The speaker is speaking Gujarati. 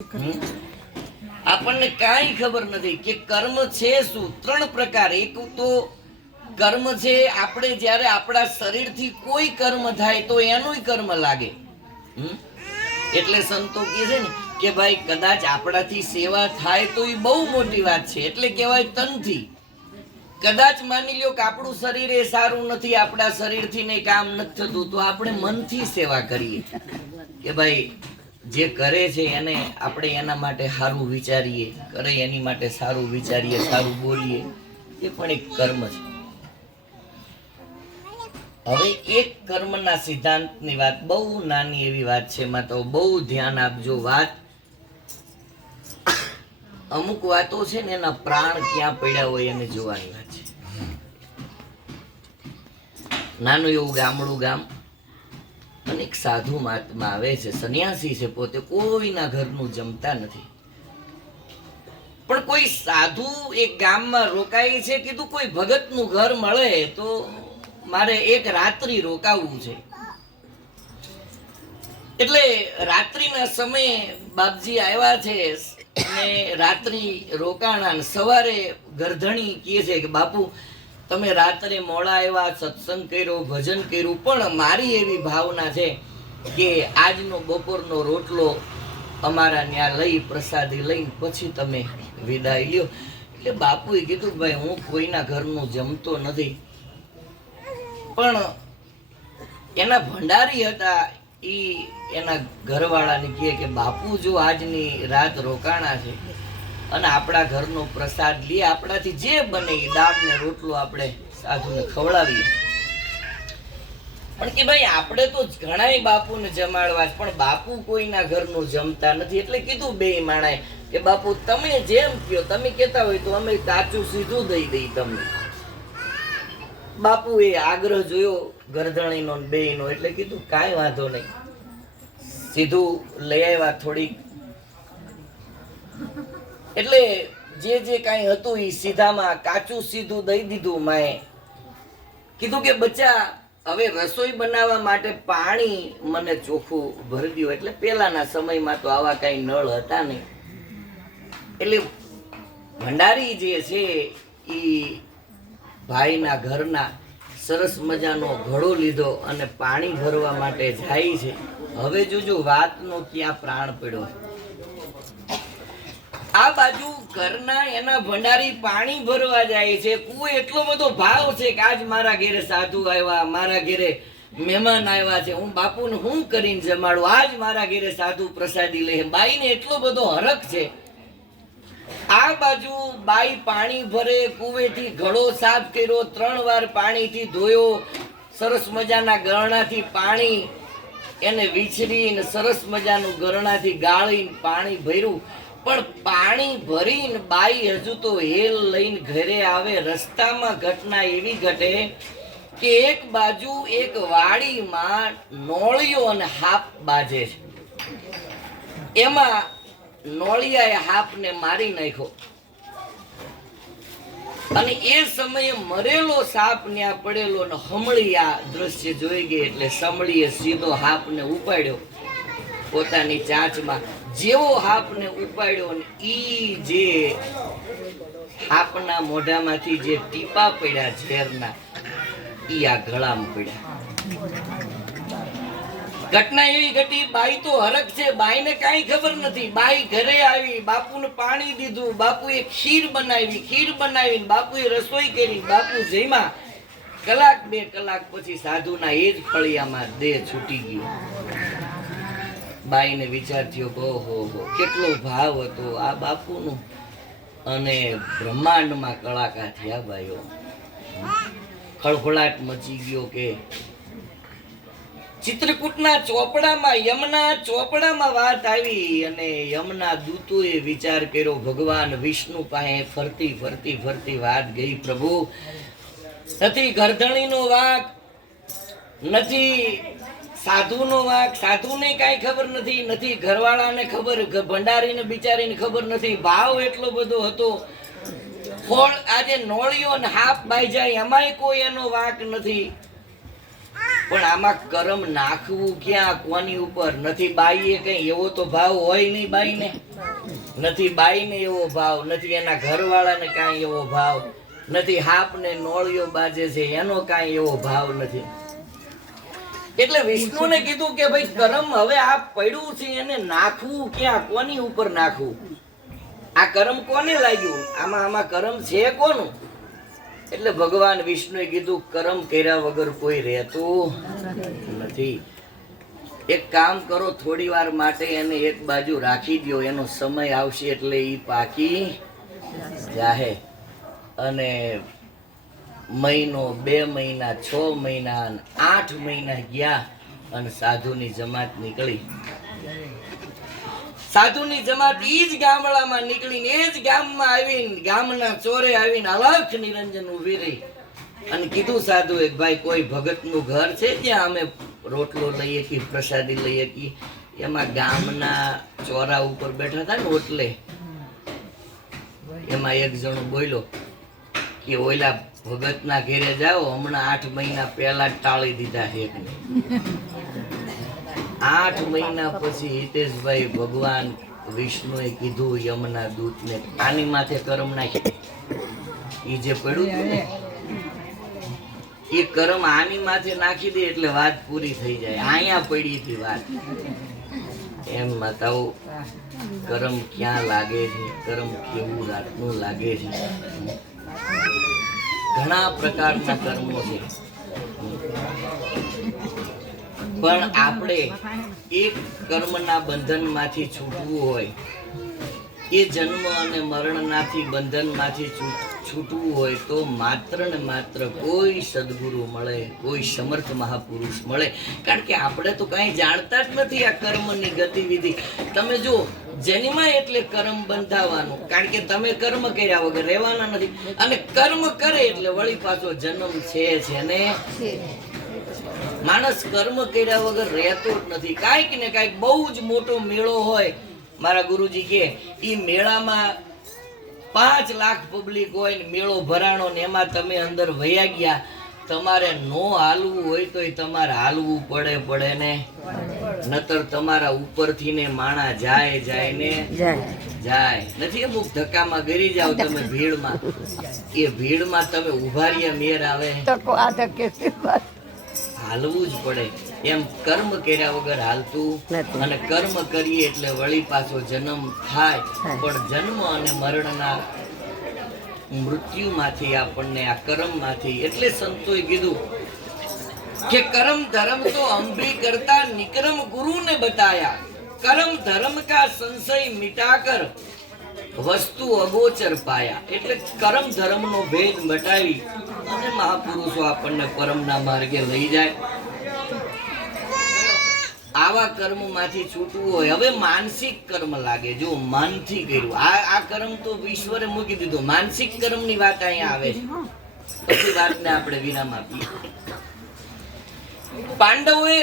આપણને કાંઈ ખબર નથી કે કર્મ છે શું. ત્રણ પ્રકાર. એક તો કર્મ છે આપણે જ્યારે આપણા શરીરથી કોઈ કર્મ થાય તો એનું કર્મ લાગે. એટલે સંતો કહે છે ને કે ભાઈ કદાચ આપણાથી સેવા થાય તો એ બહુ મોટી વાત છે. એટલે કહેવાય તનથી. કદાચ માની લ્યો કે આપણું શરીર એ સારું નથી, આપણા શરીરથી ને કામ નથી થતું, તો આપણે મનથી સેવા કરીએ કે ભાઈ જે કરે છે એને આપણે એના માટે સારું વિચારીએ, કરે એની માટે સારું વિચારીએ, સારું બોલીએ, એ પણ એક કર્મ છે. હવે એક કર્મના સિદ્ધાંતની વાત, બહુ નાની એવી વાત છે, એમાં તો બહુ ધ્યાન આપજો. વાત અમુક વાતો છે ને એના પ્રાણ ક્યાં પડ્યા હોય એને જોવાની વાત છે. નાનું એવું ગામડું ગામ, અને એક સાધુ મહાત્મા આવે છે, સન્યાસી છે, પોતે કોઈના ઘરનું જમતા નથી. પણ કોઈ સાધુ એક ગામમાં રોકાય છે, કીધું કોઈ ભગતનું ઘર મળે તો મારે એક રાત્રિ રોકાવું છે. એટલે રાત્રિના સમયે બાપજી આવ્યા છે અને રાત્રિ રોકાણા. સવારે ગરધણી કહે છે કે બાપુ તમે રાત્રે મોડા આવ્યા, સત્સંગ કર્યો, ભજન કર્યું, પણ મારી એવી ભાવના છે કે આજનો બપોરનો રોટલો અમારા ત્યાં લઈ પ્રસાદી લઈને પછી તમે વિદાય લ્યો. એટલે બાપુએ કીધું ભાઈ હું કોઈના ઘરનું જમતો નથી. પણ એના ભંડારી હતા, એના ઘરવાળાને કહે કે બાપુ જો આજની રાત રોકાણા છે અને આપણા ઘરનો પ્રસાદ લે, આપણાથી જે બને એ દાળ ને રોટલો આપણે સાધુને ખવડાવીએ. પણ કે ભાઈ આપણે તો ઘણાય બાપુને જમાડવા છે, પણ બાપુ કોઈના ઘરનું જમતા નથી. એટલે કીધું બે માણાએ કે બાપુ તમે જેમ કહો, તમે કહેતા હોય તો અમે કાચું સીધું દઈ દઈ તમને. બાપુ એ આગ્રહ જોયો ગરધણીનો બેયનો, એટલે કીધું કાંઈ વાંધો નહીં, સીધું લઈ આવ્યા થોડીક. એટલે જે કાંઈ હતું એ સીધામાં કાચું સીધું દઈ દીધું. માએ કીધું કે બચ્ચા હવે રસોઈ બનાવવા માટે પાણી મને ચોખ્ખું ભરી દો. એટલે પેલાના સમયમાં તો આવા કાંઈ નળ હતા નહીં. એટલે ભંડારી જે છે એ ભાઈના ઘરના સરસ મજાનો ઘડો લીધો અને પાણી ભરવા માટે જાય છે. હવે જોજો વાતનો ક્યાં પ્રાણ પડ્યો. આ બાજુ ઘરના એના ભંડારી પાણી ભરવા જાય છે. કુએ એટલો બધો ભાવ છે કે આજ મારા ઘરે સાધુ આવ્યા, મારા ઘરે મહેમાન આવ્યા છે, હું બાપુને હું કરીને જમાડું, આજ મારા ઘરે સાધુ પ્રસાદી લે. બાઈને એટલો બધો હરખ છે. આ બાજુ બાઈ પાણી ભરે, કુવેથી ઘડો સાફ કર્યો, 3 વાર પાણીથી ધોયો, સરસ મજાના ગરણાથી પાણી એને વિછરીને સરસ મજાનું ગરણાથી ગાળીને પાણી ભર્યું. પણ પાણી ભરીને બાઈ હજુ તો હેલ લઈને ઘરે આવે. રસ્તામાં ઘટના એવી ઘટે કે એક બાજુ એક વાડીમાં નોળિયો અને હાપ બાજે છે. એમાં નોળિયાએ હાપને મારી નાખ્યો અને એ સમયે મરેલો સાપ ત્યાં પડેલો ને હમળી આ દ્રશ્ય જોઈ ગઈ. એટલે સમળીએ સીધો હાપને ઉપાડ્યો પોતાની ચાંચમાં. જેવો હાપને ઉપાડ્યો ને ઈ જે હાપના મોઢામાંથી જે ટીપા પડ્યા ઝેરના, ઈ આ ગળામાં પડ્યા. ઘટના એવી ઘટી, બાઈ તો હરખ છે, બાઈને કાંઈ ખબર નથી. બાઈ ઘરે આવી, બાપુને પાણી દીધું, બાપુએ ખીર બનાવી, બાપુએ રસોઈ કરી, બાપુ જમ્યા. 1-2 કલાક પછી સાધુના એ જ ફળિયામાં દેહ છૂટી ગયો. બાઈને વિચાર થયો ઓહો કેટલો ભાવ હતો આ બાપુનો, અને બ્રહ્માંડમાં કળાકાર થયા ભાઈઓ. ખળભળાટ મચી ગયો કે ચિત્રકૂટના ચોપડામાં, યમના ચોપડામાં વાત આવી અને યમના દૂતોએ વિચાર કર્યો. ભગવાન વિષ્ણુ પાસે ફરતી વાત ગઈ. પ્રભુ નથી ગરધણીનો વાંક, નથી સાધુનો વાંક, સાધુને કાંઈ ખબર નથી, નથી ઘરવાળાને ખબર, ભંડારીને બિચારીને ખબર નથી. ભાવ એટલો બધો હતો. ફળ આજે નોળિયો અને હાફ બાઈ જાય એમાંય કોઈ એનો વાંક નથી. પણ આમાં કર્મ નાખવું ક્યાં, કોની ઉપર? નથી બાઈએ કઈ એવો તો ભાવ હોય નહીં બાઈને, નથી બાઈને એવો ભાવ, નથી એના ઘરવાળાને કાંઈ એવો ભાવ, નથી હાપને નોળિયો બાજે છે એનો કાંઈ એવો ભાવ નથી. એટલે વિષ્ણુને કીધું કે ભાઈ કર્મ હવે આ પડ્યું છે એને નાખવું ક્યાં, કોની ઉપર નાખવું? આ કર્મ કોને લાગ્યું? આમાં કર્મ છે કોનું? એટલે ભગવાન વિષ્ણુએ કીધું કર્મ કર્યા વગર કોઈ રહેતું નથી. એક કામ કરો, થોડી વાર માટે એને એક બાજુ રાખી દો, એનો સમય આવશે એટલે ઈ પાકી જાહે. અને મહિનો, 2 મહિના, 6 મહિના, 8 મહિના ગયા અને સાધુની જમાત નીકળી. સાધુની જમાત ઈ જ ગામડામાં નીકળીને એ જ ગામમાં આવીને ગામના ચોરે આવીને અલખ નિરંજન ઊભી રહી અને કીધું સાધુ એક ભાઈ કોઈ ભગતનું ઘર છે ત્યાં અમે રોટલો લઈએ કે પ્રસાદી લઈએ કે? એમાં ગામના ચોરા ઉપર બેઠા હતા ને ઓટલે, એમાં એક જણો બોલ્યો કે ઓલા ભગતના ઘેરે જાઓ, હમણાં 8 મહિના પહેલા જ ટાળી દીધા છે એકને. 8 મહિના પછી હિતેશભાઈ ભગવાન વિષ્ણુએ કીધું યમના દૂતને આની માથે કર્મ નાખી, ઈ જે પડ્યું હતું ને એ કર્મ આની માથે નાખી દે એટલે વાત પૂરી થઈ જાય. અહીંયા પડી હતી વાત. એમ માતાઓ કર્મ ક્યાં લાગે છે, કર્મ કેવું રાતનું લાગે છે. ઘણા પ્રકારના કર્મો છે, પણ આપણે એક કર્મના બંધનમાંથી છૂટવું હોય, એ જન્મ અને મરણનાથી બંધનમાંથી છૂટવું હોય તો માત્ર ને માત્ર કોઈ સદગુરુ મળે, કોઈ સમર્થ મહાપુરુષ મળે. કારણ કે આપણે તો કાંઈ જાણતા જ નથી આ કર્મની ગતિવિધિ. તમે જો જન્માય એટલે કર્મ બંધાવાનું, કારણ કે તમે કર્મ કર્યા વગર રહેવાના નથી, અને કર્મ કરે એટલે વળી પાછો જન્મ છે ને. માણસ કર્મ કર્યા વગર રહેતો જ નથી. કાંઈક ને કાંઈક બહુ જ મોટો મેળો હોય, મારા ગુરુજી કે ઈ મેળામાં 5 લાખ પબ્લિક હોય ને મેળો ભરાણો ને એમાં તમે અંદર વયા ગયા, તમારે નો હાલવું હોય તો તમારે હાલવું પડે ને, નતર તમારા ઉપરથી ને માણા જાય ને જાય નથી. અમુક ધક્કામાં ગરી જાવ તમે ભીડમાં, એ ભીડમાં તમે ઉભા રહ્યા મેર આવે, હાલવું જ પડે. એમ કર્મ કર્યા વગર હાલતું, અને કર્મ કરીએ એટલે વળી પાછો જન્મ થાય, પણ જન્મ અને મરણના મૃત્યુમાંથી આપણને આ કર્મમાંથી, એટલે સંતોએ કીધું કે કર્મ ધર્મ તો અંભી કરતા નિકરમ ગુરુને બતાયા, કર્મ ધર્મ કા સંશય મિટાકર વસ્તુ અગોચર પાયા. એટલે કર્મ ધર્મનો ભેદ મટાવી અને મહાપુરુષો આપણને પરમના માર્ગે લઈ જાય. આવા કર્મમાંથી છૂટવું હોય. હવે માનસિક કર્મ લાગે, જો મનથી કર્યું આ કર્મ તો ઈશ્વરે મૂકી દીધું. માનસિક કર્મની વાત અહીંયા આવે છે, પછી વાતને આપણે વિરામ આપીએ. પાંડવોએ